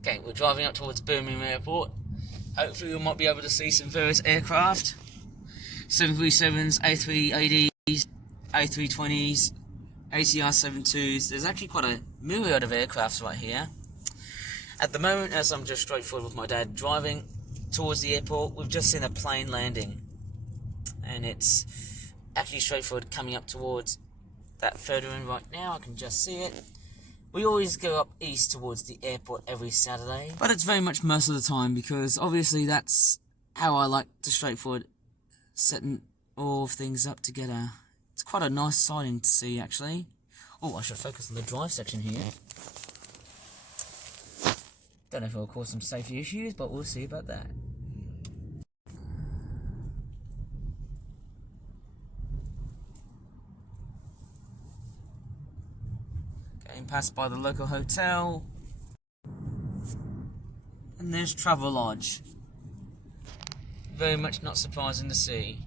Okay, we're driving up towards Birmingham Airport. Hopefully we might be able to see some various aircraft. 737s, A380s, A320s, ATR 72s. There's actually quite a myriad of aircrafts right here. At the moment, as I'm just straight forward with my dad driving towards the airport, we've just seen a plane landing. And it's actually straightforward coming up towards that photo in right now. I can just see it. We always go up east towards the airport every Saturday, but it's very much most of the time because obviously that's how I like to straightforward setting all things up together. It's quite a nice sighting to see actually. Oh, I should focus on the drive section here. Don't know if it'll cause some safety issues, but we'll see about that. Getting passed by the local hotel. And there's Travelodge. Very much not surprising to see.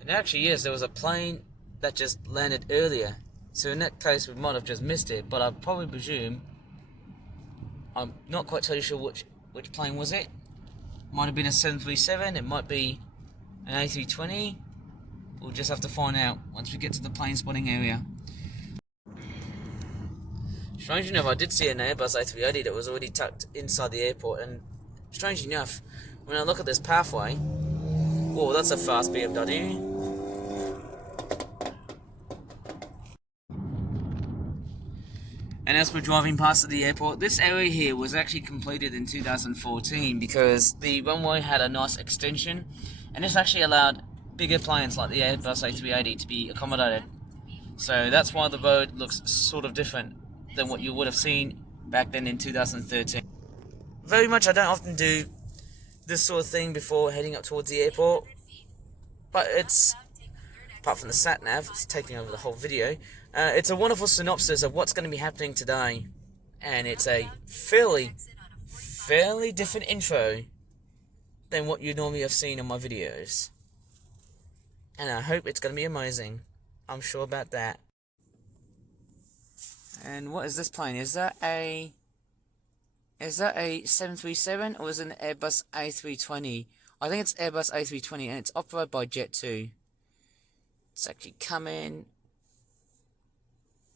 And actually, yes, there was a plane that just landed earlier. So in that case, we might have just missed it. But I probably presume, I'm not quite totally sure which plane was it. Might have been a 737. It might be an A320. We'll just have to find out once we get to the plane spotting area. Strangely enough, I did see an Airbus A380 that was already tucked inside the airport, and strangely enough, when I look at this pathway, whoa, that's a fast BMW. And as we're driving past the airport, this area here was actually completed in 2014 because the runway had a nice extension, and this actually allowed bigger planes like the Airbus A380 to be accommodated. So that's why the road looks sort of different than what you would have seen back then in 2013. Very much I don't often do this sort of thing before heading up towards the airport, but it's, apart from the sat nav, it's taking over the whole video. It's a wonderful synopsis of what's going to be happening today, and it's a fairly different intro than what you normally have seen in my videos. And I hope it's going to be amazing. I'm sure about that. And what is this plane? Is that a 737 or is it an Airbus A320? I think it's Airbus A320 and it's operated by Jet2. It's actually coming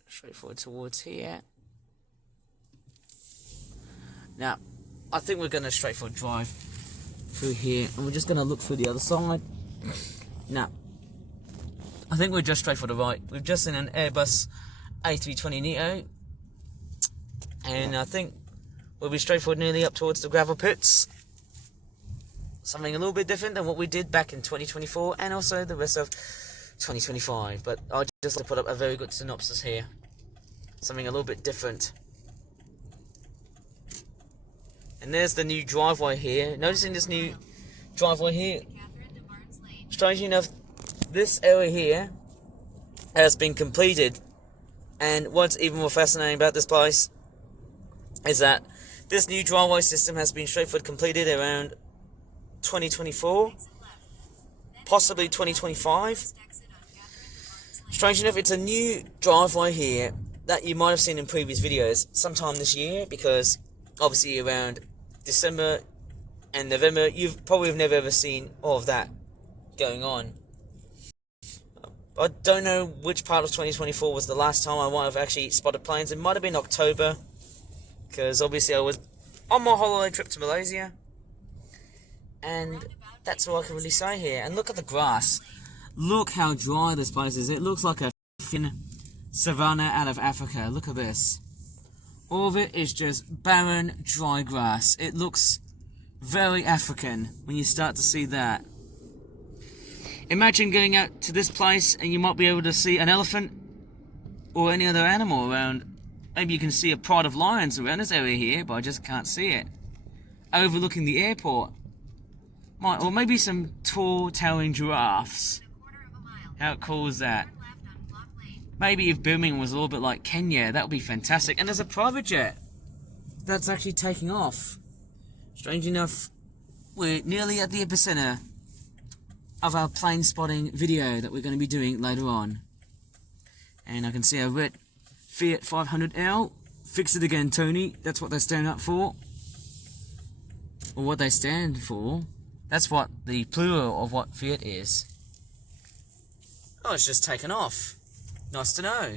straight forward towards here. Now, I think we're going to straightforward drive through here and we're just going to look through the other side. Now, I think we're just straight for the right. We've just seen an Airbus A320neo, and I think we'll be straightforward nearly up towards the gravel pits. Something a little bit different than what we did back in 2024 and also the rest of 2025. But I'll just put up a very good synopsis here. Something a little bit different. And there's the new driveway here. Noticing this new driveway here, strangely enough, this area here has been completed, and what's even more fascinating about this place is that this new driveway system has been straightforward completed around 2024, possibly 2025. Strangely enough, it's a new driveway here that you might have seen in previous videos sometime this year, because obviously around December and November you probably have never ever seen all of that going on. I don't know which part of 2024 was the last time I might have actually spotted planes. It might have been October, because obviously I was on my holiday trip to Malaysia, and that's all I can really say here. And look at the grass. Look how dry this place is. It looks like a thin savanna out of Africa. Look at this. All of it is just barren, dry grass. It looks very African when you start to see that. Imagine going out to this place and you might be able to see an elephant or any other animal around. Maybe you can see a pride of lions around this area here, but I just can't see it. Overlooking the airport. Or maybe some tall, towering giraffes. How cool is that? Maybe if Birmingham was a little bit like Kenya, that would be fantastic. And there's a private jet that's actually taking off. Strange enough, we're nearly at the epicenter of our plane spotting video that we're going to be doing later on. And I can see a red Fiat 500L. Fix it again, Tony. That's what they stand up for. Or what they stand for. That's what the plural of what Fiat is. Oh, it's just taken off. Nice to know.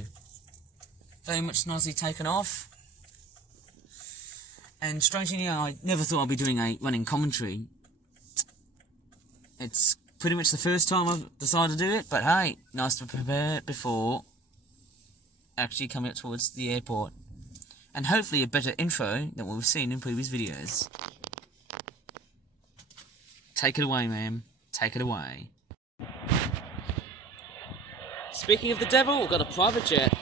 Very much nicely taken off. And strangely, I never thought I'd be doing a running commentary. It's pretty much the first time I've decided to do it, but hey, nice to prepare it before actually coming up towards the airport. And hopefully a better intro than what we've seen in previous videos. Take it away, ma'am. Take it away. Speaking of the devil, we've got a private jet.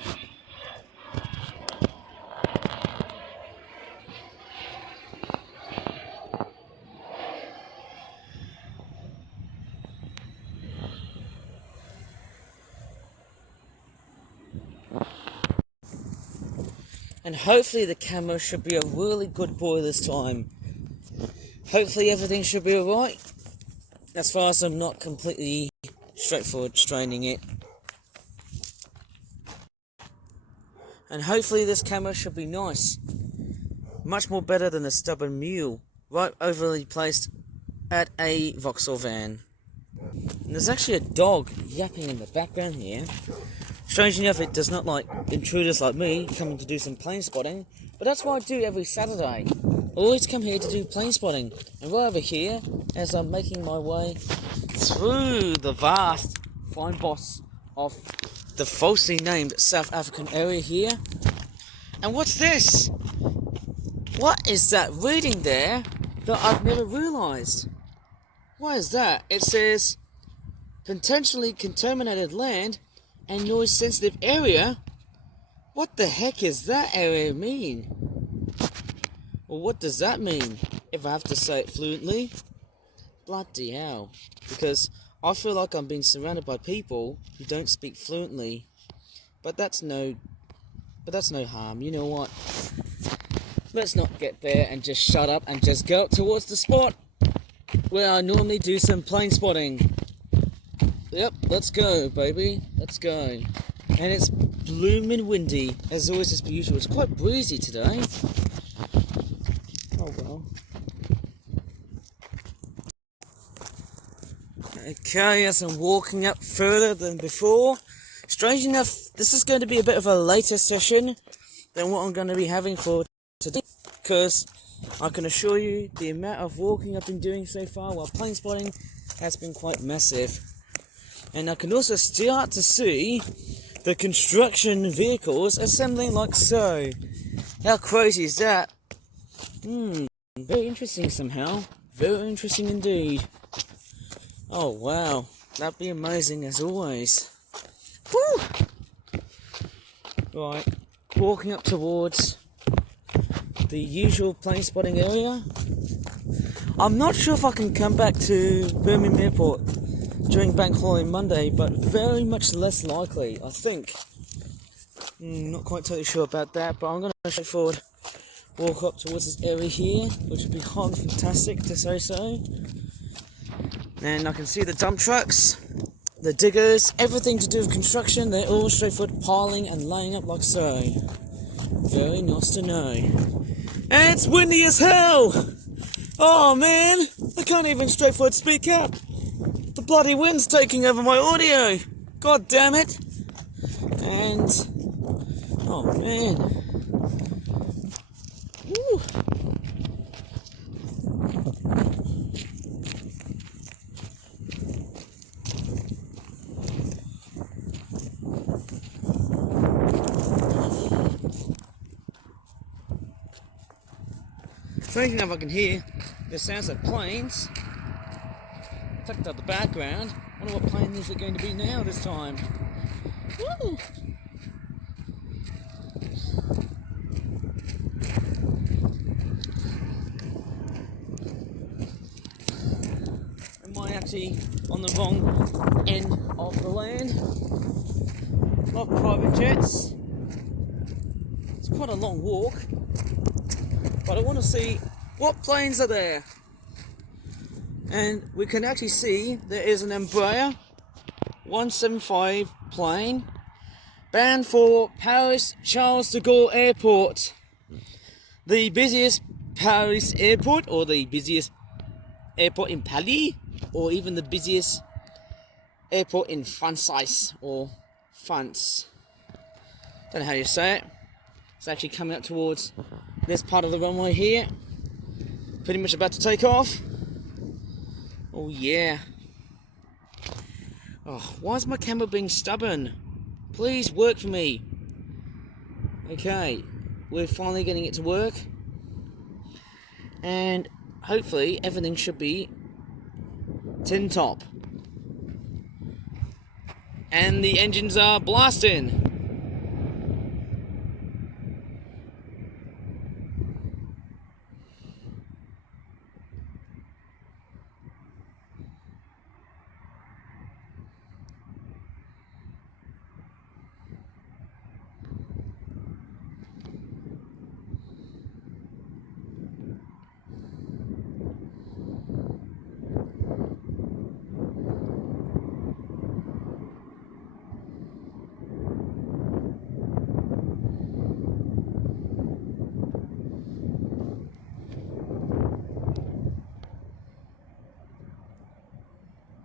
And hopefully the camera should be a really good boy this time. Hopefully everything should be alright. As far as I'm not completely straightforward straining it. And hopefully this camera should be nice. Much more better than a stubborn mule. Right overly placed at a Vauxhall van. And there's actually a dog yapping in the background here. Strangely enough, it does not like intruders like me coming to do some plane spotting, but that's what I do every Saturday. I always come here to do plane spotting, and right over here, as I'm making my way through the vast fine boss of the falsely named South African area here. And what's this? What is that reading there that I've never realised? What is that? It says, potentially contaminated land and noise sensitive area. What the heck is that area mean? Well, what does that mean if I have to say it fluently? Bloody hell. Because I feel like I'm being surrounded by people who don't speak fluently. But that's no harm. You know what? Let's not get there and just shut up and just go up towards the spot where I normally do some plane spotting. Yep, let's go, baby. Let's go. And it's bloomin' windy, as always, as per usual. It's quite breezy today. Oh well. Okay, as I'm walking up further than before. Strange enough, this is going to be a bit of a later session than what I'm going to be having for today. Because I can assure you, the amount of walking I've been doing so far while plane spotting has been quite massive. And I can also start to see the construction vehicles assembling like so. How crazy is that? Very interesting somehow. Very interesting indeed. Oh wow, that'd be amazing as always. Woo! Right, walking up towards the usual plane spotting area. I'm not sure if I can come back to Birmingham Airport during Bank Holiday Monday, but very much less likely, I think. Not quite totally sure about that, but I'm going to straightforward walk up towards this area here, which would be highly fantastic to say so. And I can see the dump trucks, the diggers, everything to do with construction. They're all straightforward piling and laying up like so. Very nice to know. And it's windy as hell! Oh man, I can't even straightforward speak up. The bloody wind's taking over my audio. God damn it. And oh man. Woo. Strange enough, I can hear the sounds of planes tucked up the background. I wonder what plane is it going to be now this time. Woo! Am I actually on the wrong end of the land? A lot of private jets. It's quite a long walk, but I want to see what planes are there. And we can actually see there is an Embraer 175 plane Bound for Paris Charles de Gaulle Airport. The busiest Paris airport, or the busiest airport in Paris, or even the busiest airport in France, or France. Don't know how you say it. It's actually coming up towards this part of the runway here. Pretty much about to take off. Oh yeah. Oh, why is my camera being stubborn? Please work for me. Okay, we're finally getting it to work. And hopefully everything should be tin top. And the engines are blasting.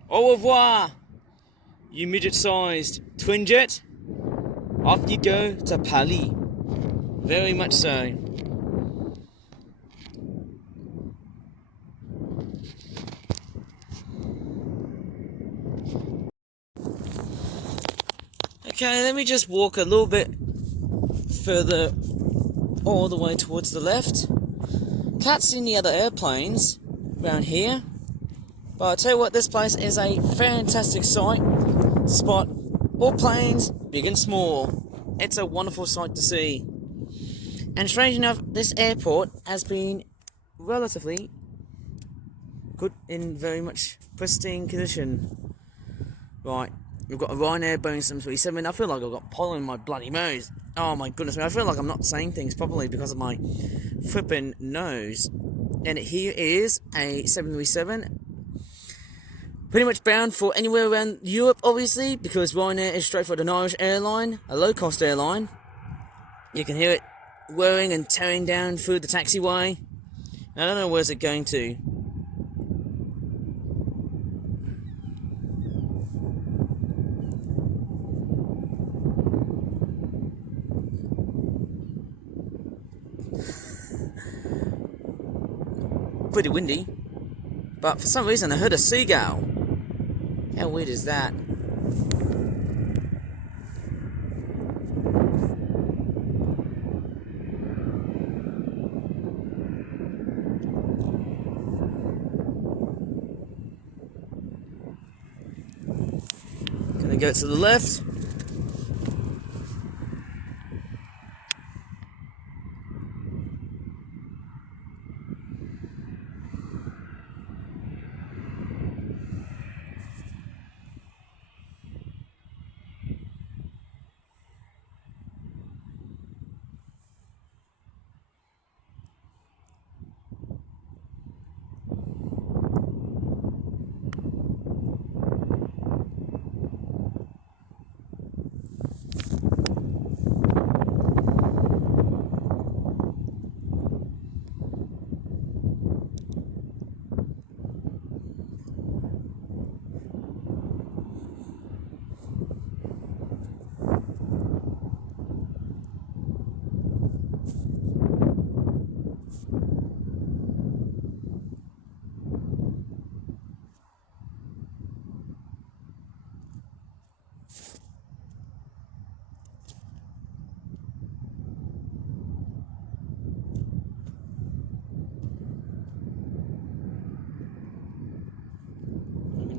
Au revoir, you midget-sized twin jet. Off you go to Paris. Very much so. Okay, let me just walk a little bit further all the way towards the left. Can't see any other airplanes around here. But I'll tell you what, this place is a fantastic sight to spot all planes, big and small. It's a wonderful sight to see. And strange enough, this airport has been relatively good, in very much pristine condition. Right, we've got a Ryanair Boeing 737. I feel like I've got pollen in my bloody nose. Oh my goodness me, I feel like I'm not saying things properly because of my flippin' nose. And here is a 737. Pretty much bound for anywhere around Europe, obviously, because Ryanair is straightforward, an Irish airline, a low-cost airline. You can hear it whirring and tearing down through the taxiway. I don't know where's it going to. Pretty windy, but for some reason I heard a seagull. How weird is that? Gonna go to the left.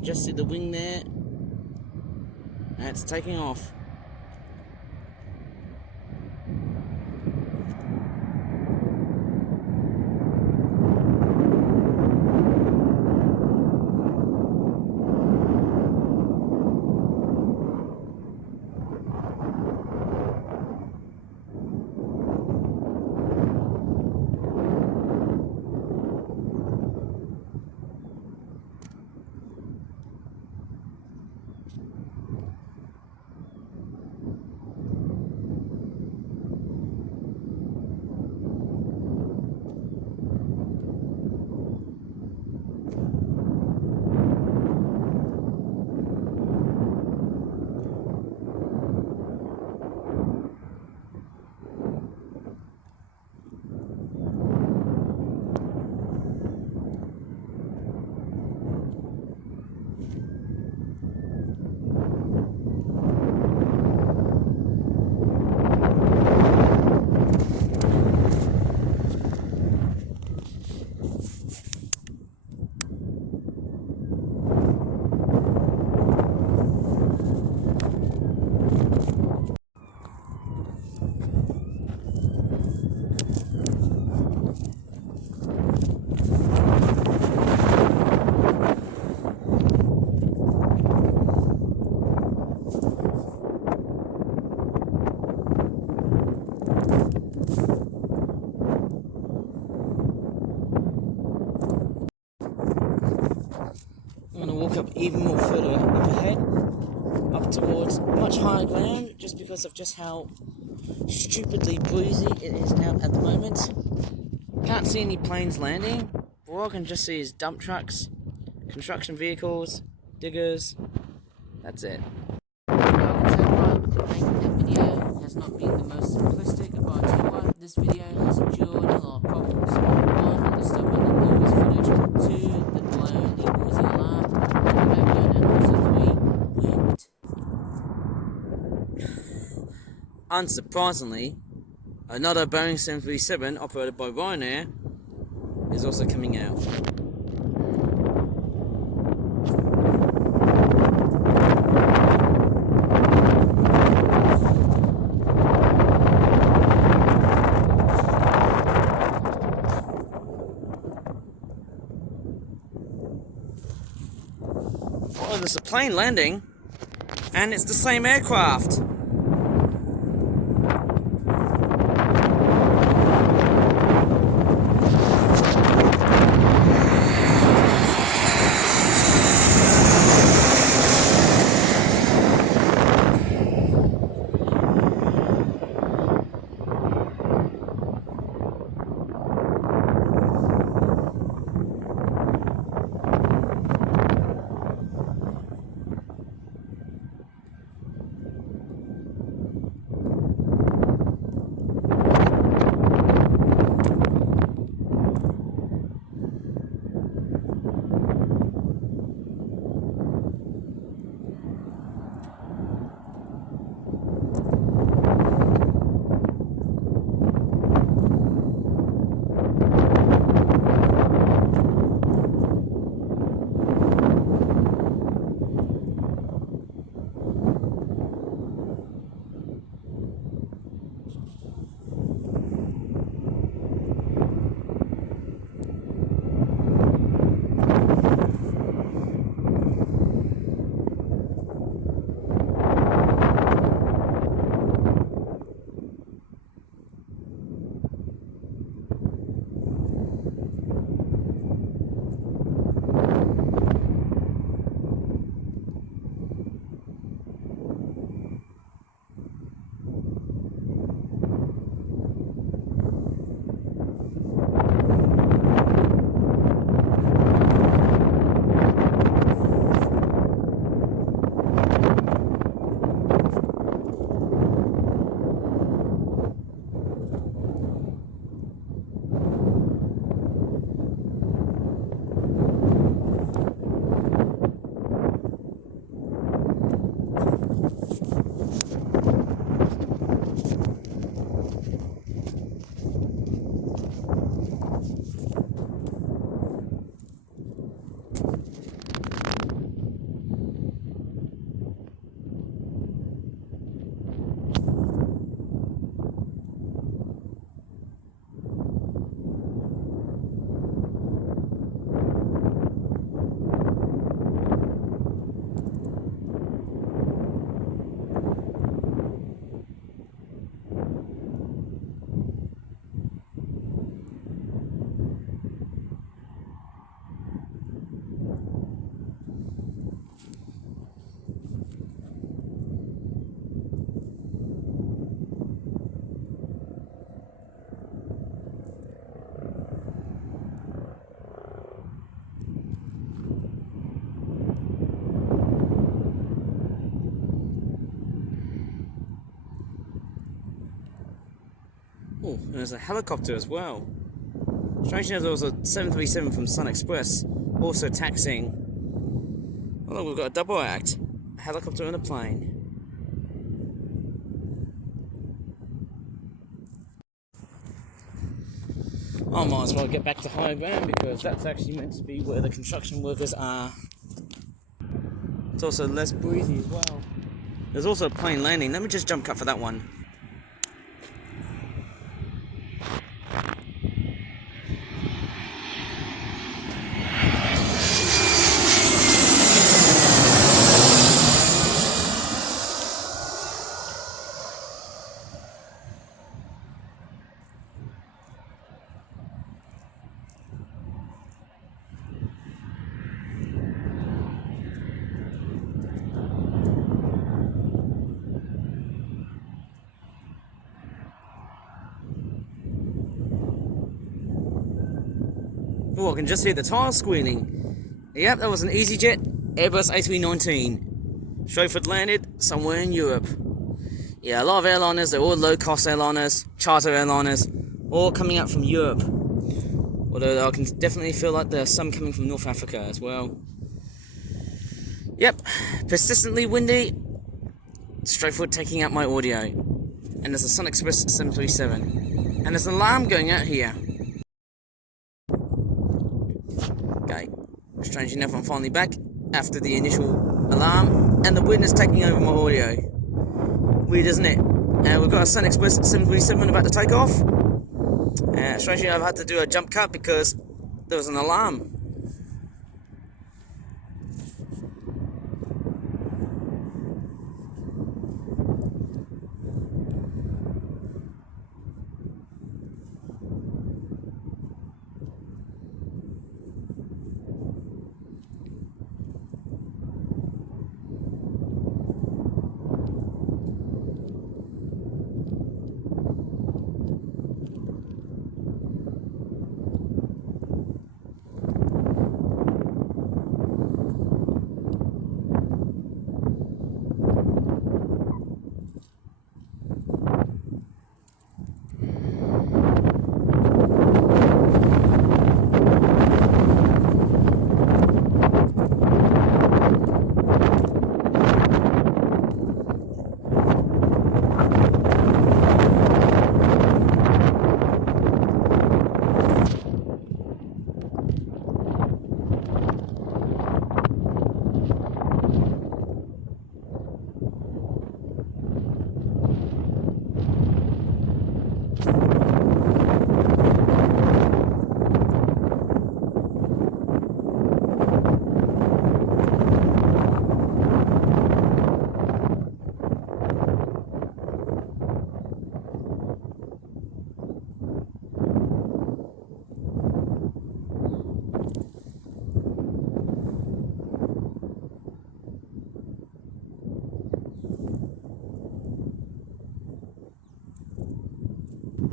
Just see the wing there. And it's taking off. even more further up ahead, up towards much higher ground, just because of just how stupidly breezy it is out at the moment. Can't see any planes landing. All I can just see is dump trucks, construction vehicles, diggers. That's it. Well, I can tell you what, making that video has not been the most simplistic, but I'll tell you what, this video has endured a lot of problems. One, disturbing the noise footage. Two, the blown, the noisy alarm in the background, and also three, wind. Unsurprisingly, another Boeing 737 operated by Ryanair is also coming out. Oh, there's a plane landing, and it's the same aircraft. Oh, and there's a helicopter as well. Strange enough, there was a 737 from Sun Express also taxiing. Oh look, we've got a double act. A helicopter and a plane. I might as well get back to higher ground because that's actually meant to be where the construction workers are. It's also less breezy as well. There's also a plane landing. Let me just jump cut for that one. Oh, I can just hear the tires squealing. Yep, that was an EasyJet Airbus A319. Chauffeured landed somewhere in Europe. Yeah, a lot of airliners, they're all low-cost airliners, charter airliners, all coming out from Europe. Although I can definitely feel like there's some coming from North Africa as well. Yep, persistently windy, straightforward taking out my audio. And there's a Sun Express 737. And there's an alarm going out here. Okay, strange enough, I'm finally back after the initial alarm, and the wind is taking over my audio. Weird, isn't it? We've got a Sun Express 737 about to take off. Strangely, I've had to do a jump cut because there was an alarm.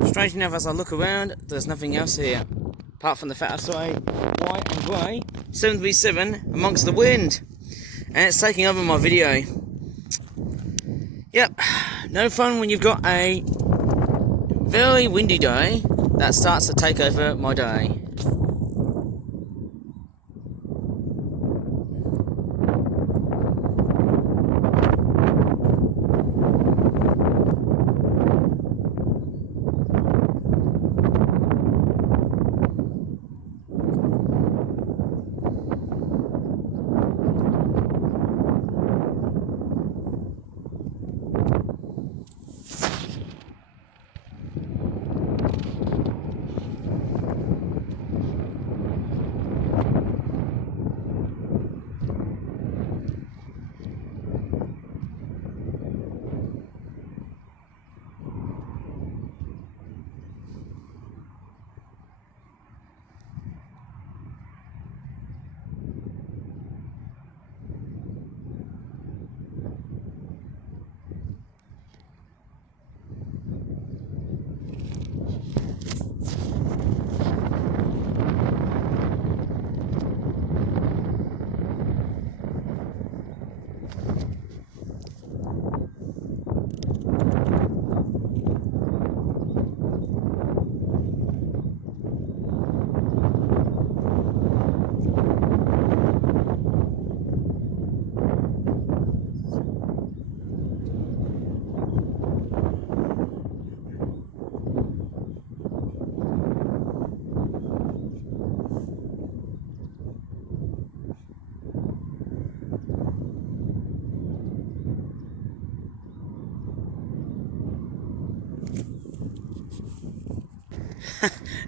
Strange enough, as I look around, there's nothing else here, apart from the fact I saw a white and grey 737 amongst the wind, and it's taking over my video. Yep, no fun when you've got a very windy day that starts to take over my day.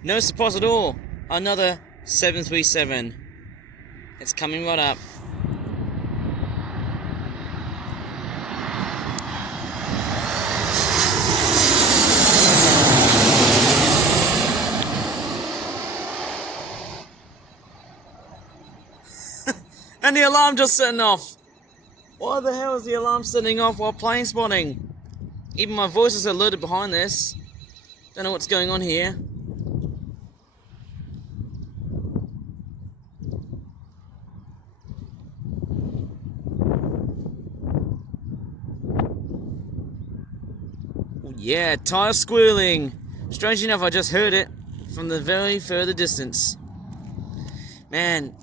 No surprise at all. Another 737. It's coming right up. And the alarm just setting off. Why the hell is the alarm setting off while plane spotting? Even my voice is alerted behind this. Don't know what's going on here. Yeah, tire squealing. Strange enough, I just heard it from the very further distance. Man,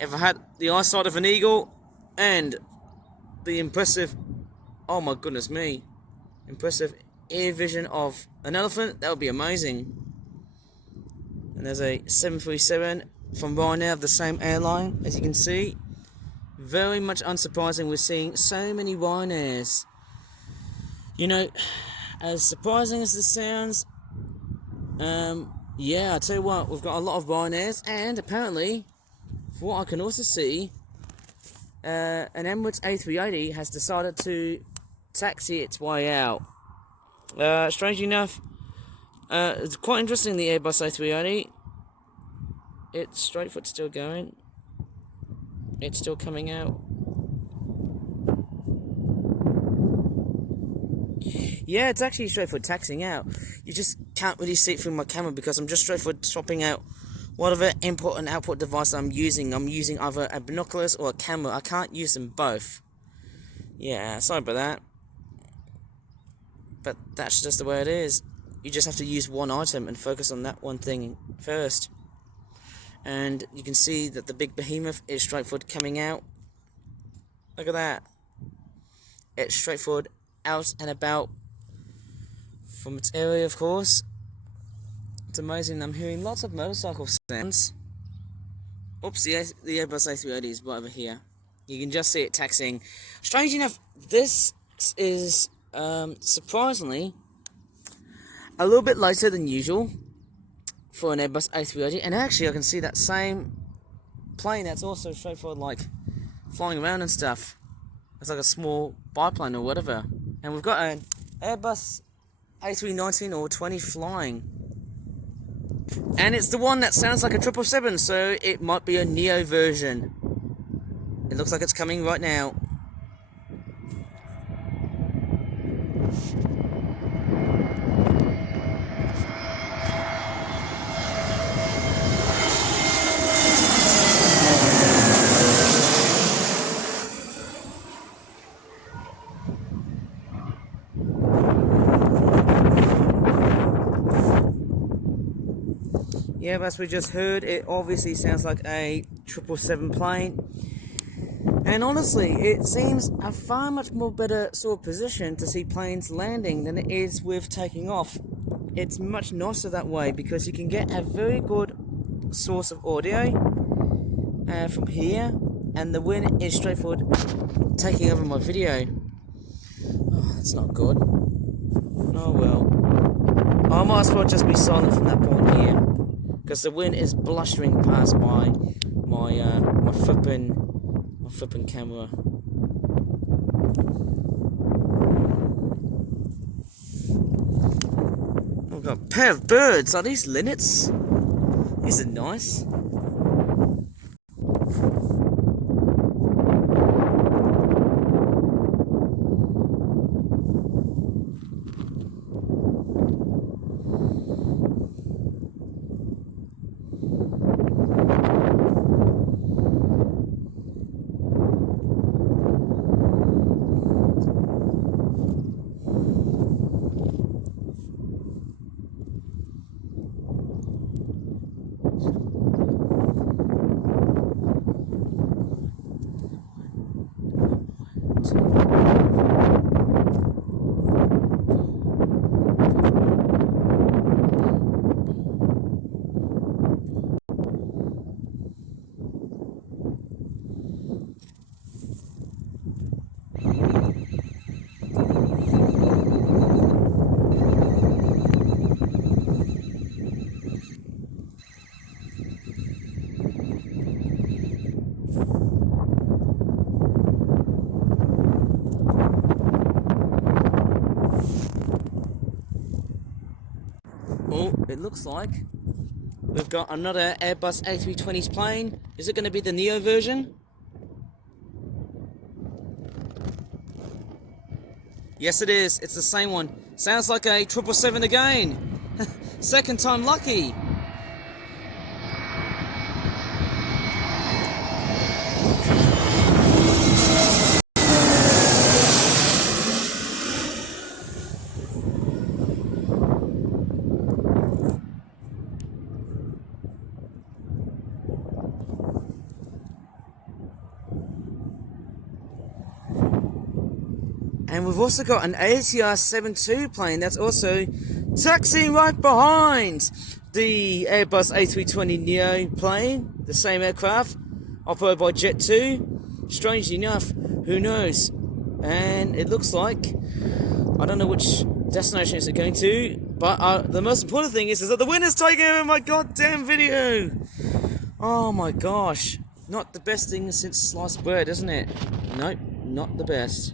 if I had the eyesight of an eagle and the impressive, oh my goodness me, impressive ear vision of an elephant, that would be amazing. And there's a 737 from Ryanair of the same airline, as you can see. Very much unsurprising, we're seeing so many Ryanairs. You know, as surprising as this sounds, yeah, I tell you what, we've got a lot of Ryanairs, and apparently, for what I can also see, an Emirates A380 has decided to taxi its way out. Strangely enough, it's quite interesting, the Airbus A380. It's Straightfoot still going. It's still coming out. Yeah, it's actually Straightfoot taxiing out. You just can't really see it through my camera because I'm just Straightfoot swapping out whatever input and output device I'm using. I'm using either a binoculars or a camera. I can't use them both. Yeah, sorry about that. But that's just the way it is. You just have to use one item and focus on that one thing first. And you can see that the big behemoth is Straightfoot coming out. Look at that. It's Straightfoot out and about from its area, of course. It's amazing. I'm hearing lots of motorcycle sounds. Oops, the Airbus A380 is right over here. You can just see it taxiing. Strange enough, this is surprisingly a little bit later than usual for an Airbus A380. And actually, I can see that same plane that's also Straightforward, like flying around and stuff. It's like a small biplane or whatever. And we've got an Airbus A319 or 20 flying. And it's the one that sounds like a 777, so it might be a Neo version. It looks like it's coming right now. Yeah, as we just heard, it obviously sounds like a 777 plane. And honestly, it seems a far much more better sort of position to see planes landing than it is with taking off. It's much nicer that way because you can get a very good source of audio from here, and the wind is Straightforward taking over my video. Oh, that's not good. Oh well. I might as well just be silent from that point here, because the wind is blustering past my flipping camera. I've got a pair of birds. Are these linnets? These are nice. Oh, it looks like we've got another Airbus A320's plane. Is it going to be the Neo version? Yes, it is. It's the same one. Sounds like a 777 again. Second time lucky. And we've also got an ATR 72 plane that's also taxiing right behind the Airbus A320neo plane, the same aircraft, operated by Jet2. Strangely enough, who knows? And it looks like, I don't know which destination it's going to, but the most important thing is that the winner's taking over my goddamn video! Oh my gosh. Not the best thing since sliced bread, isn't it? Nope, not the best.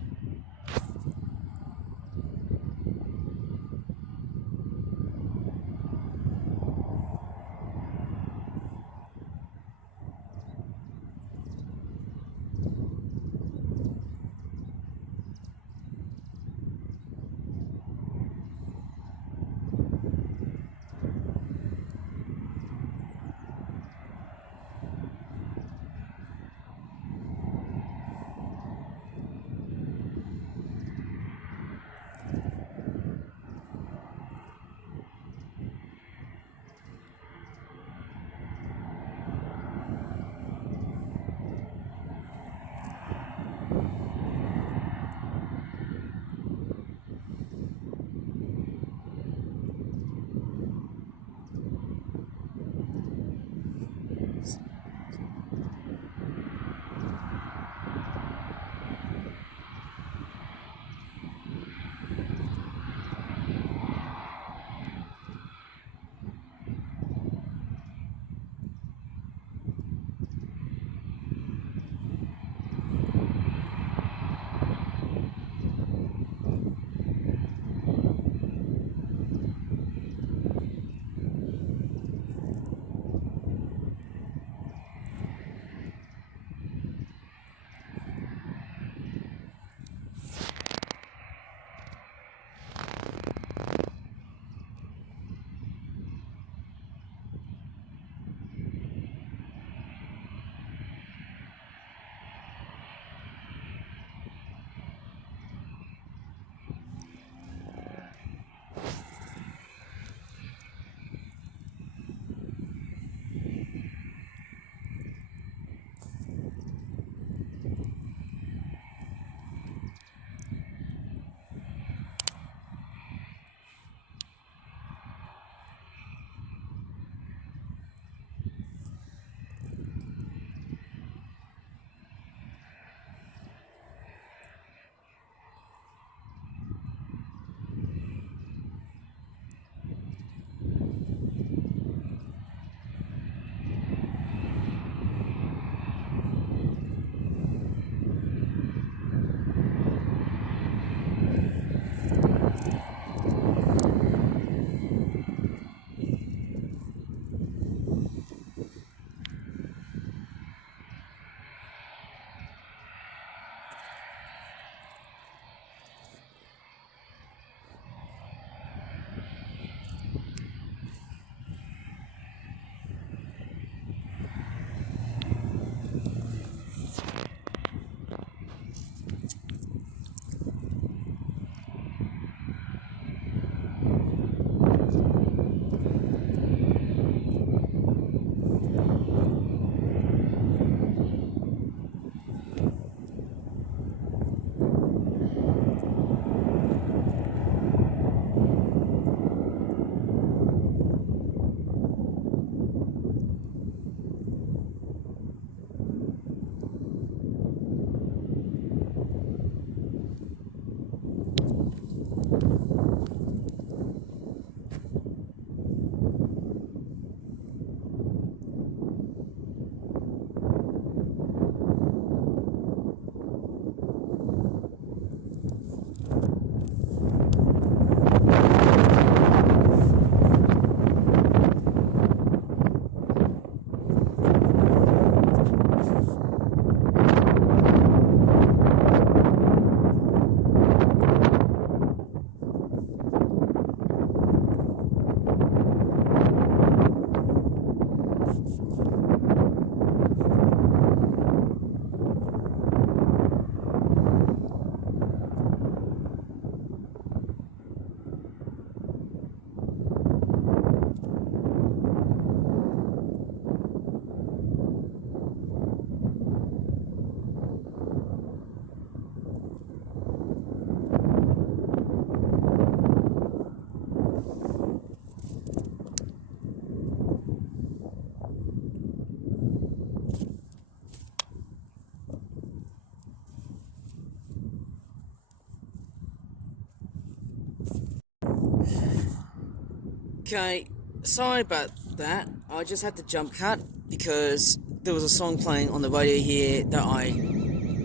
Okay, sorry about that. I just had to jump cut because there was a song playing on the radio here that I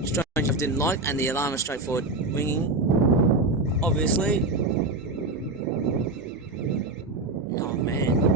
strangely enough didn't like, and the alarm is straightforward ringing. Obviously. Oh man.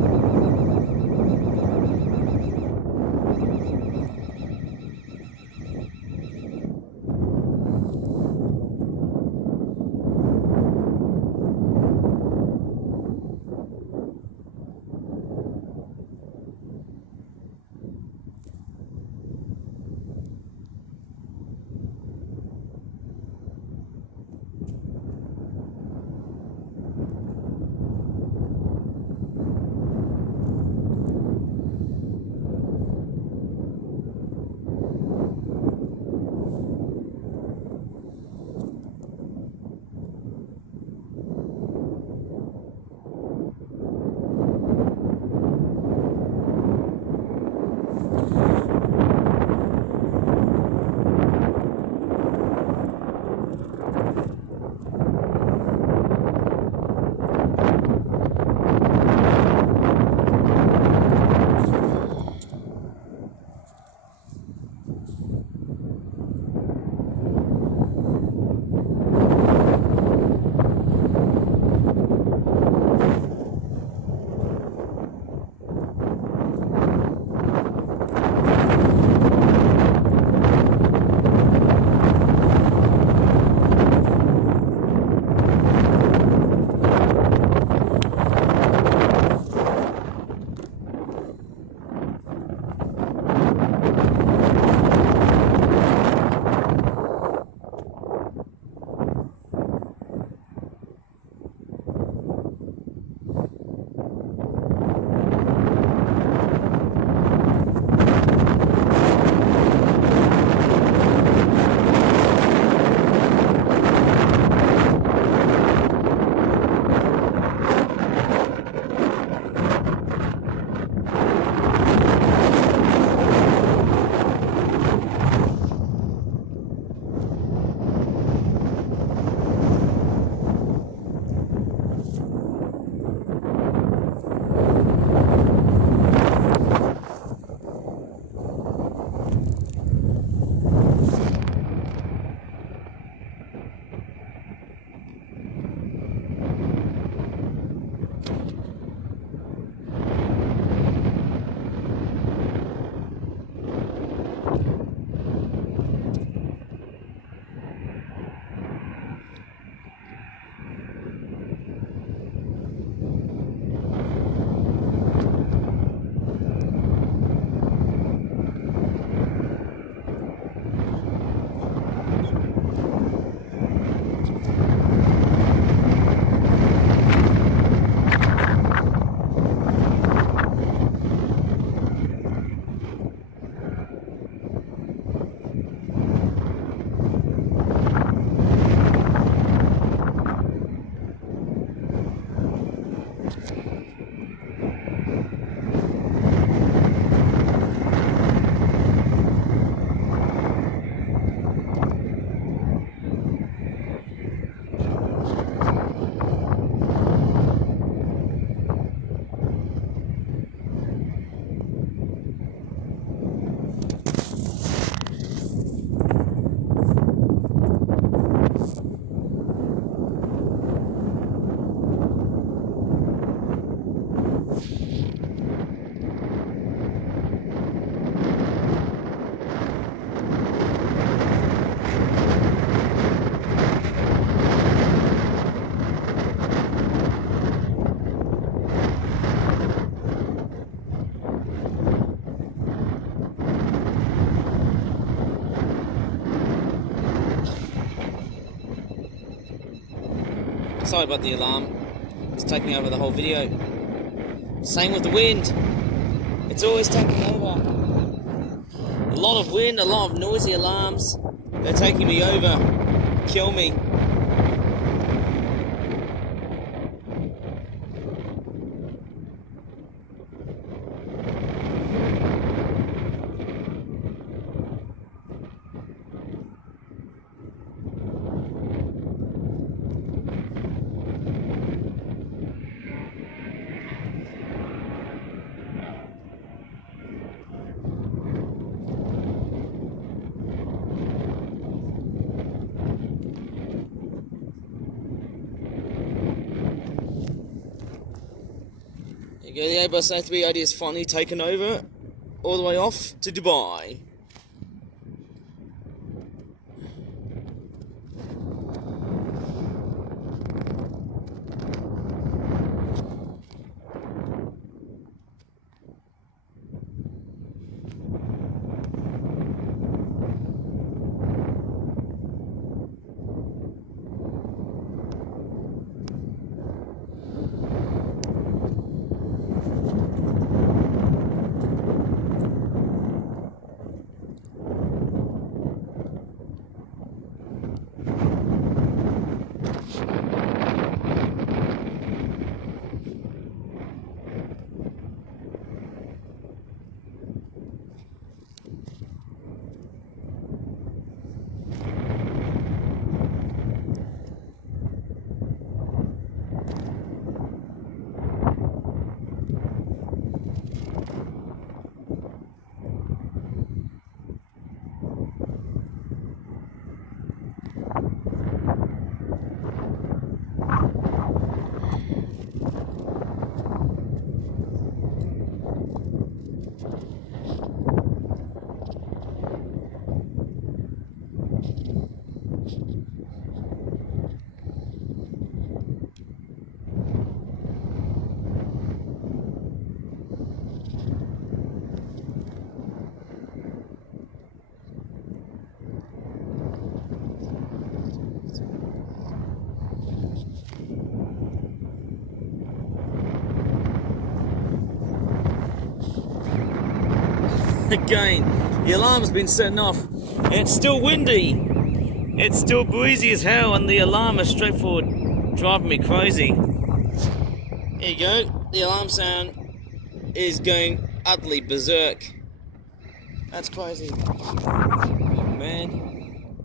Sorry about the alarm. It's taking over the whole video. Same with the wind. It's always taking over. A lot of wind, a lot of noisy alarms. They're taking me over. Kill me. Yeah, the Airbus A380 is finally taken over, all the way off to Dubai. Again, the alarm's been setting off. It's still windy. It's still breezy as hell, and the alarm is straightforward driving me crazy. Here you go. The alarm sound is going utterly berserk. That's crazy. Oh man.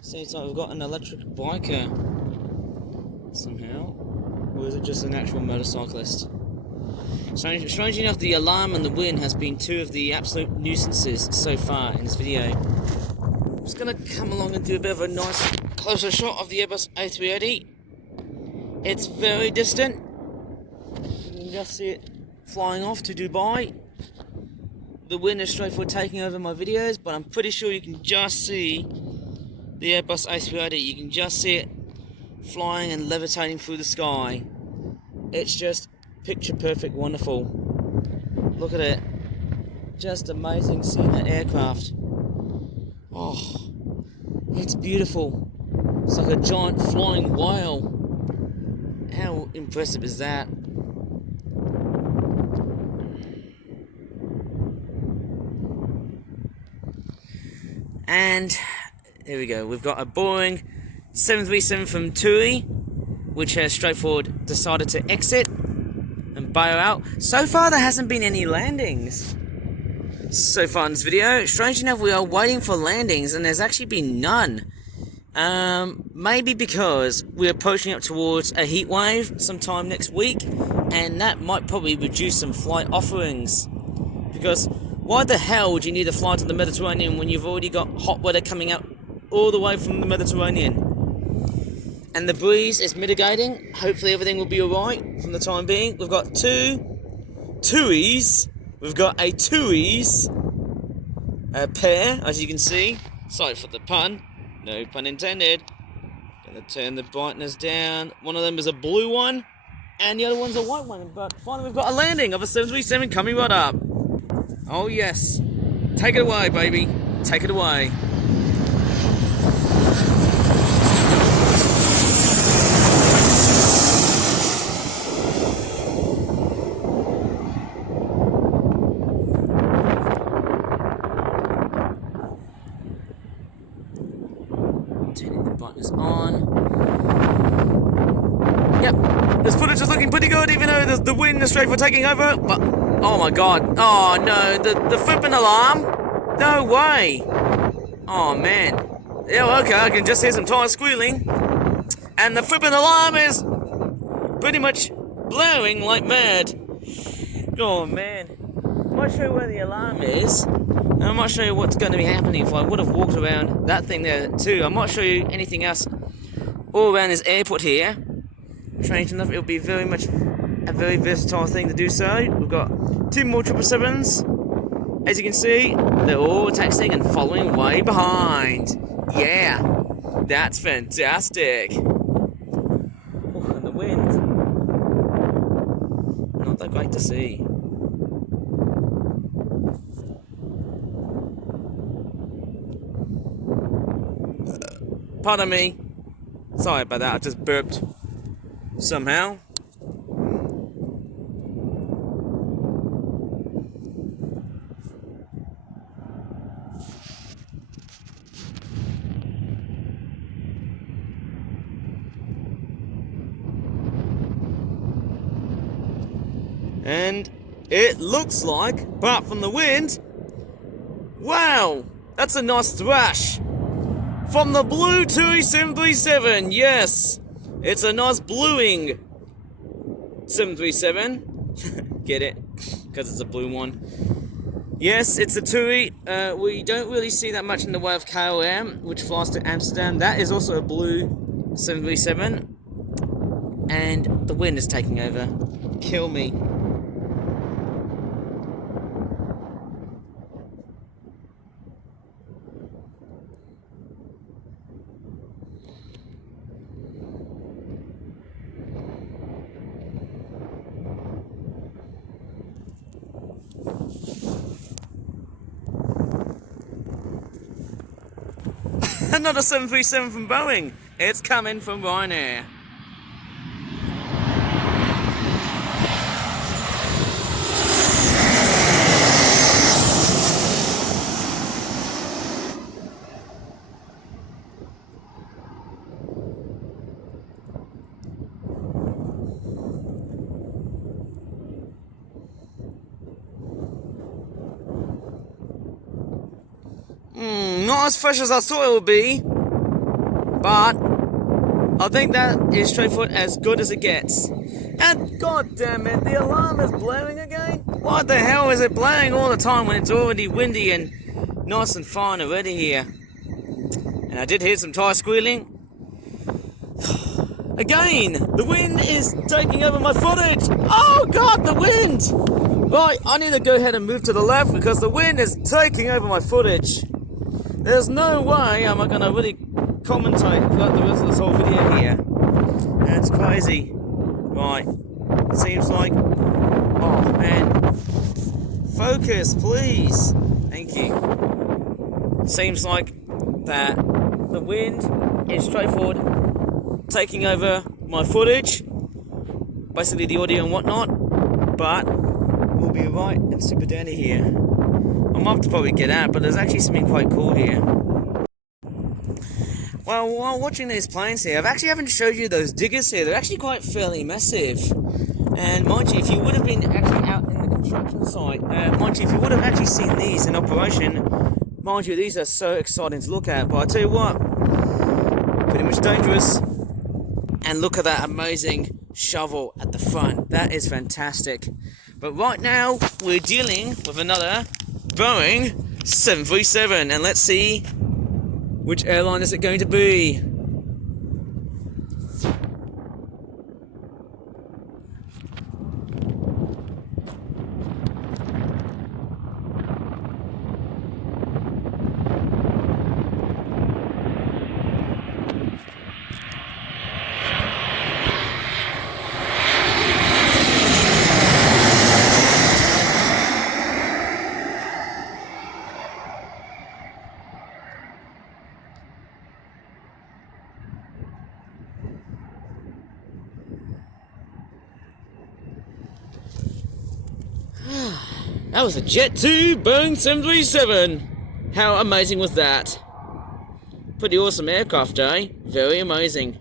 Seems like we've got an electric biker somehow. Or is it just an actual motorcyclist? Strangely enough, the alarm and the wind has been two of the absolute nuisances so far in this video. I'm just going to come along and do a bit of a nice closer shot of the Airbus A380. It's very distant. You can just see it flying off to Dubai. The wind is straightforward taking over my videos, but I'm pretty sure you can just see the Airbus A380. You can just see it flying and levitating through the sky. It's just picture perfect, wonderful. Look at it. Just amazing seeing that aircraft. Oh, it's beautiful. It's like a giant flying whale. How impressive is that? And there we go. We've got a Boeing 737 from TUI, which has straightforward decided to exit and bail out. So far there hasn't been any landings so far in this video. Strange enough, we are waiting for landings and there's actually been none. Maybe because we're approaching up towards a heat wave sometime next week, and that might probably reduce some flight offerings. Because why the hell would you need to fly to the Mediterranean when you've already got hot weather coming out all the way from the Mediterranean? And the breeze is mitigating. Hopefully everything will be alright from the time being. We've got two TUIs. We've got a TUIs pair, as you can see. Sorry for the pun. No pun intended. Gonna turn the brightness down. One of them is a blue one, and the other one's a white one. But finally we've got a landing of a 737 coming right up. Oh yes. Take it away, baby. Take it away. Turning the brightness on. Yep, this footage is looking pretty good, even though there's the wind is straight for taking over. But oh my god! Oh no, the flipping alarm! No way! Oh man! Yeah, okay, I can just hear some tires squealing, and the flipping alarm is pretty much blaring like mad. Oh man! I'm not sure where the alarm is. I'm not sure what's going to be happening if I would have walked around that thing there too. I'm not sure anything else all around this airport here. strange enough, it'll be very much a very versatile thing to do so. We've got 2 more 777s. As you can see, they're all texting and following way behind. Yeah, that's fantastic. Oh, and the wind. Not that great to see. Pardon me. Sorry about that, I just burped somehow. And it looks like, apart from the wind, wow, that's a nice thrash. From the blue TUI 737, yes, it's a nice bluing 737. Get it? Because it's a blue one. Yes, it's a TUI. We don't really see that much in the way of KLM, which flies to Amsterdam. That is also a blue 737. And the wind is taking over. Kill me. Another 737 from Boeing. It's coming from Ryanair. Not as fresh as I thought it would be, but I think that is straightforward, as good as it gets. And god damn it, the alarm is blaring again? What the hell is it blaring all the time when it's already windy and nice and fine already here? And I did hear some tire squealing. Again, the wind is taking over my footage. Oh god, the wind! Right, I need to go ahead and move to the left because the wind is taking over my footage. There's no way am I going to really commentate throughout the rest of this whole video here. That's crazy. Right, it seems like... Oh man. Focus, please. Thank you. Seems like that the wind is straightforward taking over my footage. Basically the audio and whatnot. But we'll be right and super dandy here. I might have to probably get out, but there's actually something quite cool here. Well, while watching these planes here, I haven't showed you those diggers here. They're actually quite fairly massive. And mind you, if you would have been actually out in the construction site, mind you, if you would have actually seen these in operation, mind you, these are so exciting to look at. But I tell you what, pretty much dangerous. And look at that amazing shovel at the front. That is fantastic. But right now, we're dealing with another Boeing 737, and let's see which airline is it going to be. That was a Jet 2 Boeing 737. How amazing was that? Pretty awesome aircraft, eh? Very amazing.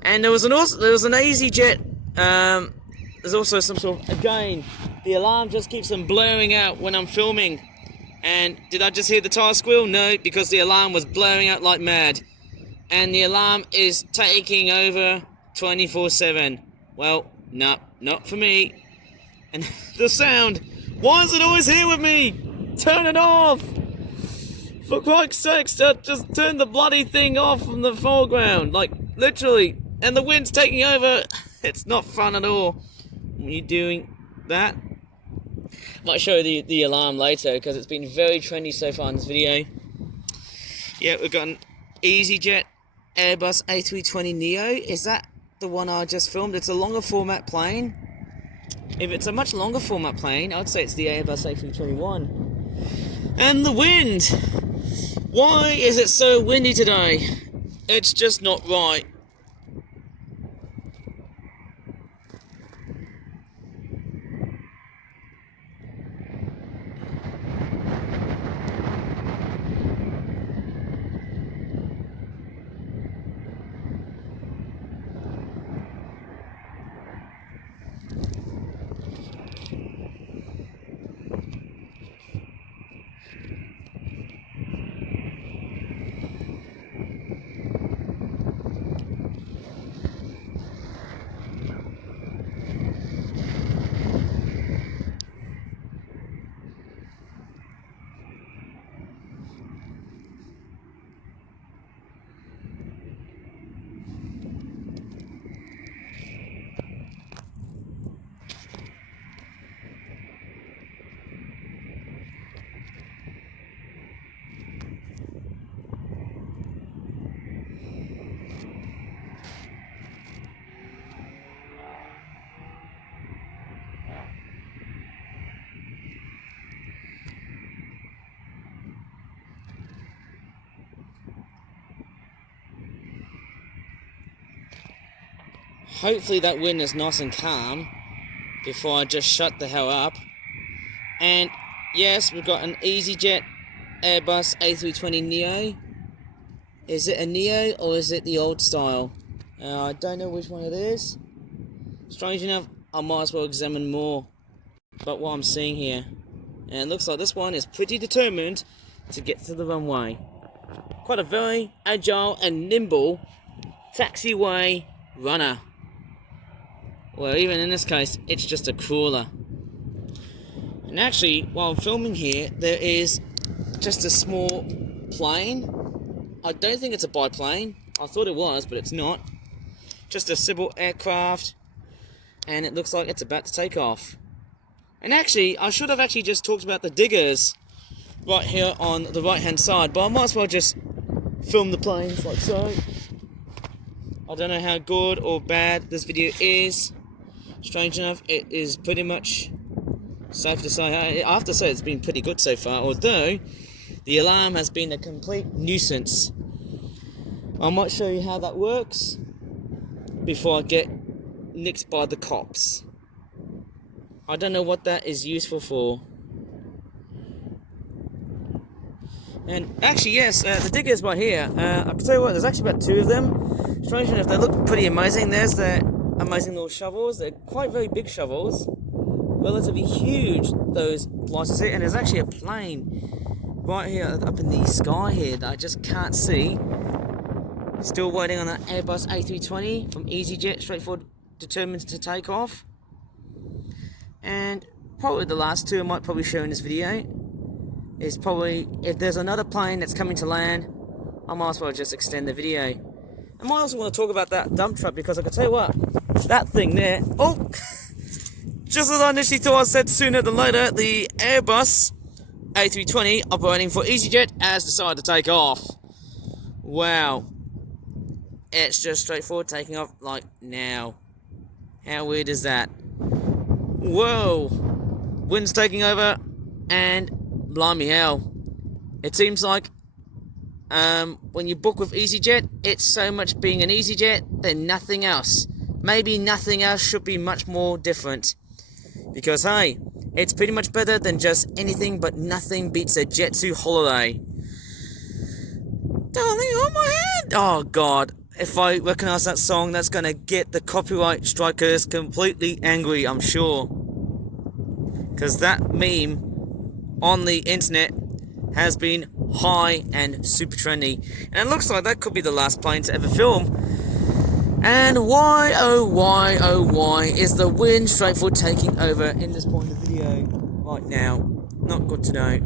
And there was an EasyJet. There's also some sort of, again, the alarm just keeps on blaring out when I'm filming. And did I just hear the tire squeal? No, because the alarm was blaring out like mad. And the alarm is taking over 24/7. Well, no, not for me. And the sound, why is it always here with me? Turn it off! For Christ's sakes, just turn the bloody thing off from the foreground. Like, literally, and the wind's taking over. It's not fun at all when you're doing that. Might show the alarm later because it's been very trendy so far in this video. Yeah, we've got an EasyJet Airbus A320neo. Is that the one I just filmed? It's a longer format plane. If it's a much longer format plane, I'd say it's the Airbus A321. And the wind! Why is it so windy today? It's just not right. Hopefully that wind is nice and calm before I just shut the hell up. And yes, we've got an EasyJet Airbus A320neo. Is it a Neo or is it the old style? I don't know which one it is. Strange enough, I might as well examine more about what I'm seeing here. And it looks like this one is pretty determined to get to the runway. Quite a very agile and nimble taxiway runner. Well, even in this case, it's just a crawler. And actually, while I'm filming here, there is just a small plane. I don't think it's a biplane. I thought it was, but it's not. Just a civil aircraft. And it looks like it's about to take off. And actually, I should have actually just talked about the diggers right here on the right-hand side, but I might as well just film the planes like so. I don't know how good or bad this video is. Strange enough, it is pretty much safe to say. I have to say it's been pretty good so far, although the alarm has been a complete nuisance. I might show you how that works before I get nicked by the cops. I don't know what that is useful for. And actually, yes, the diggers right here, I can tell you what, there's actually about 2 of them. Strange enough, they look pretty amazing. There's their amazing little shovels. They're quite very big shovels. Relatively huge, those blighters here. And there's actually a plane right here up in the sky here that I just can't see. Still waiting on that Airbus A320 from EasyJet, straightforward, determined to take off. And probably the last 2 I might probably show in this video is probably, if there's another plane that's coming to land, I might as well just extend the video. I might also want to talk about that dump truck, because I can tell you what, that thing there, oh, just as I initially thought I said sooner than later, the Airbus A320 operating for EasyJet has decided to take off. Wow. It's just straightforward taking off like now. How weird is that? Whoa. Wind's taking over, and blimey hell. It seems like when you book with EasyJet, it's so much being an EasyJet than nothing else. Maybe nothing else should be much more different. Because hey, it's pretty much better than just anything, but nothing beats a Jet2 holiday. Darling on my head! Oh god, if I recognise that song, that's gonna get the copyright strikers completely angry, I'm sure. Because that meme on the internet has been high and super trendy. And it looks like that could be the last plane to ever film. And why, oh why is the wind straightforward taking over in this point of the video right now? Not good to know.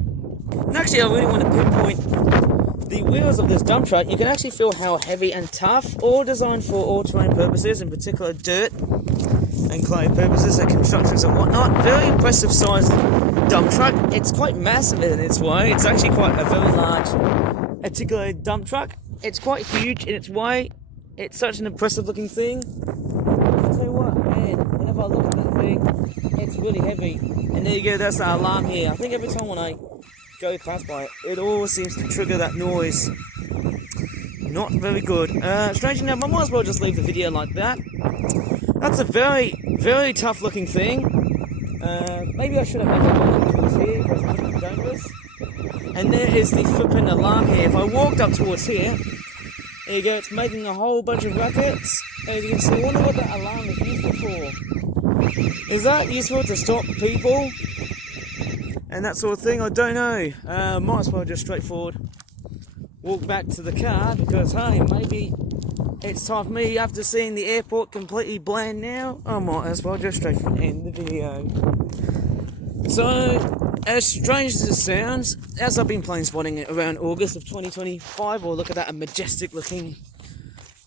And actually, I really want to pinpoint the wheels of this dump truck, you can actually feel how heavy and tough, all designed for all-terrain purposes, in particular dirt and clay purposes and constructions and whatnot. Very impressive sized dump truck. It's quite massive in its way. It's actually quite a very large articulated dump truck. It's quite huge in its way. It's such an impressive looking thing. I'll tell you what, man, whenever I look at that thing, it's really heavy. And there you go, that's the alarm here. I think every time when I go past by it, it always seems to trigger that noise. Not very good. Strangely enough, I might as well just leave the video like that. That's a very, very tough looking thing. Maybe I should have made that one towards here because it's a bit dangerous. And there is the flipping alarm here. If I walked up towards here, there you go, it's making a whole bunch of rackets. As you can see, I wonder what that alarm is useful for. Is that useful to stop people and that sort of thing? I don't know. Might as well just straightforward walk back to the car because, hey, maybe it's time for me, after seeing the airport completely bland now, I might as well just straightforward end the video. So, as strange as it sounds, as I've been plane spotting around August of 2025, or look at that majestic looking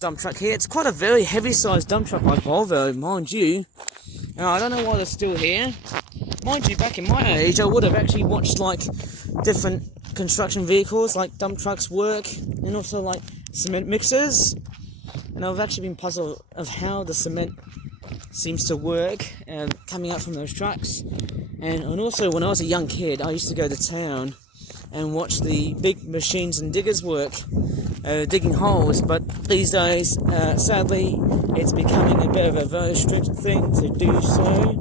dump truck here. It's quite a very heavy sized dump truck by Volvo, mind you. Now, I don't know why they're still here. Mind you, back in my age, I would have actually watched like different construction vehicles, like dump trucks work, and also like cement mixers. And I've actually been puzzled of how the cement seems to work coming out from those trucks. And also, when I was a young kid, I used to go to town and watch the big machines and diggers work, digging holes. But these days, sadly, it's becoming a bit of a very strict thing to do so.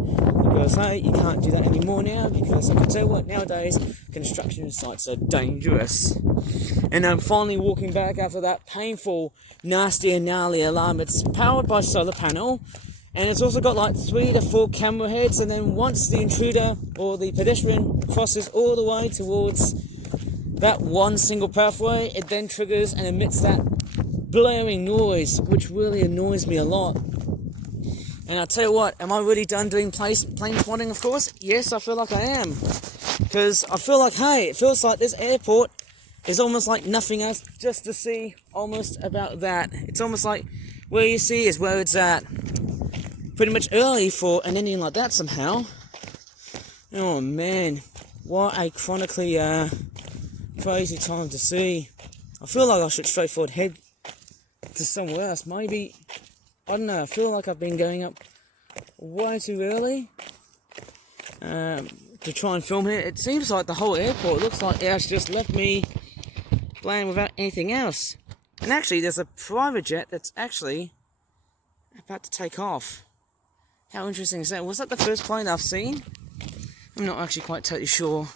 Because, hey, you can't do that anymore now, because I can tell you what, nowadays, construction sites are dangerous. And I'm finally walking back after that painful, nasty and gnarly alarm. It's powered by solar panel. And it's also got like 3 to 4 camera heads, and then once the intruder or the pedestrian crosses all the way towards that one single pathway, it then triggers and emits that blaring noise, which really annoys me a lot. And I tell you what, am I really done doing plane spotting, of course? Yes, I feel like I am. Because I feel like, hey, it feels like this airport is almost like nothing else just to see almost about that. It's almost like where you see is where it's at. Pretty much early for an ending like that somehow. Oh man, what a chronically crazy time to see. I feel like I should straightforward head to somewhere else. Maybe, I don't know, I feel like I've been going up way too early to try and film here. It seems like the whole airport looks like it has just left me playing without anything else. And actually there's a private jet that's actually about to take off. How interesting is that? Was that the first plane I've seen? I'm not actually quite totally sure.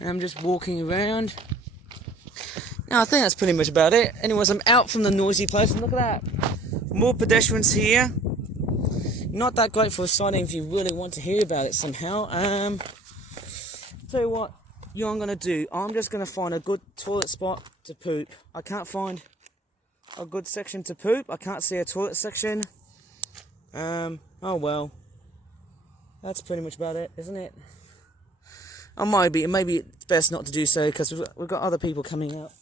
And I'm just walking around. Now I think that's pretty much about it. Anyways, I'm out from the noisy place and look at that. More pedestrians here. Not that great for a sighting if you really want to hear about it somehow. Tell you what, I'm gonna do. I'm just gonna find a good toilet spot to poop. I can't find a good section to poop. I can't see a toilet section. Oh well. That's pretty much about it, isn't it? Maybe it's best not to do so because we've got other people coming out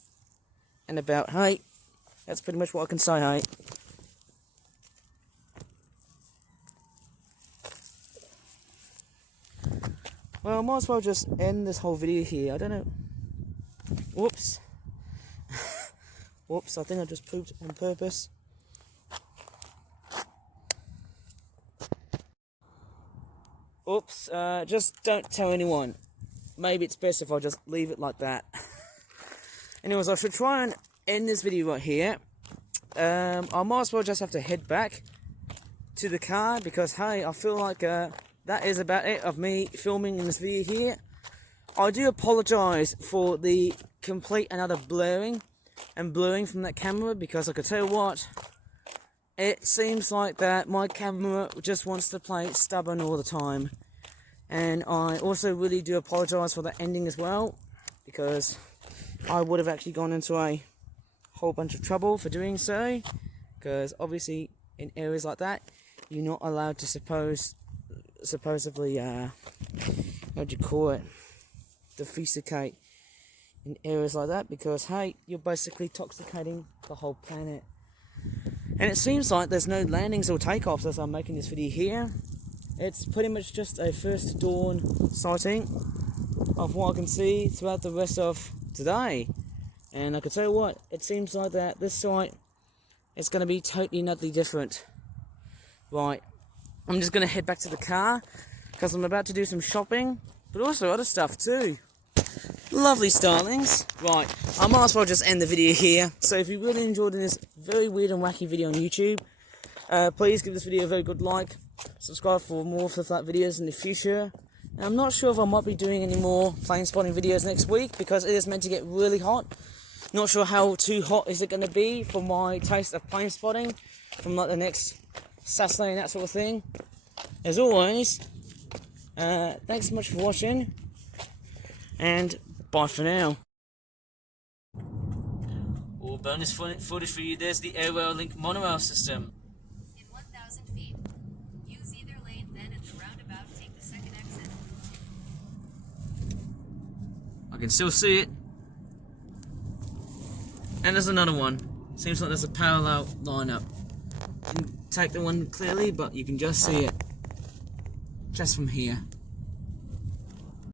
and about. Hey, that's pretty much what I can say, hey. Well, I might as well just end this whole video here. I don't know. Whoops. Whoops, I think I just pooped on purpose. Oops, just don't tell anyone. Maybe it's best if I just leave it like that. Anyways, I should try and end this video right here. I might as well just have to head back to the car because, hey, I feel like that is about it of me filming in this video here. I do apologise for the complete and utter blurring and blurring from that camera because I could tell you what, it seems like that my camera just wants to play stubborn all the time. And I also really do apologise for the ending as well, because I would have actually gone into a whole bunch of trouble for doing so, because obviously in areas like that, you're not allowed to supposedly, what do you call it, defecate in areas like that, because hey, you're basically toxicating the whole planet. And it seems like there's no landings or takeoffs as I'm making this video here. It's pretty much just a first dawn sighting of what I can see throughout the rest of today. And I can tell you what, it seems like that this site is going to be totally and utterly different. Right, I'm just going to head back to the car because I'm about to do some shopping, but also other stuff too. Lovely starlings. Right, I might as well just end the video here. So if you really enjoyed this very weird and wacky video on YouTube, please give this video a very good like. Subscribe for more Fliff Flap videos in the future. And I'm not sure if I might be doing any more plane spotting videos next week because it is meant to get really hot. Not sure how too hot is it going to be for my taste of plane spotting from like the next Saturday and that sort of thing. As always, thanks so much for watching, and bye for now. All bonus footage for you. There's the Airrail Link monorail system. In 1,000 feet, use either lane, then at the roundabout, take the second exit. I can still see it. And there's another one. Seems like there's a parallel lineup. You can take the one clearly, but you can just see it just from here.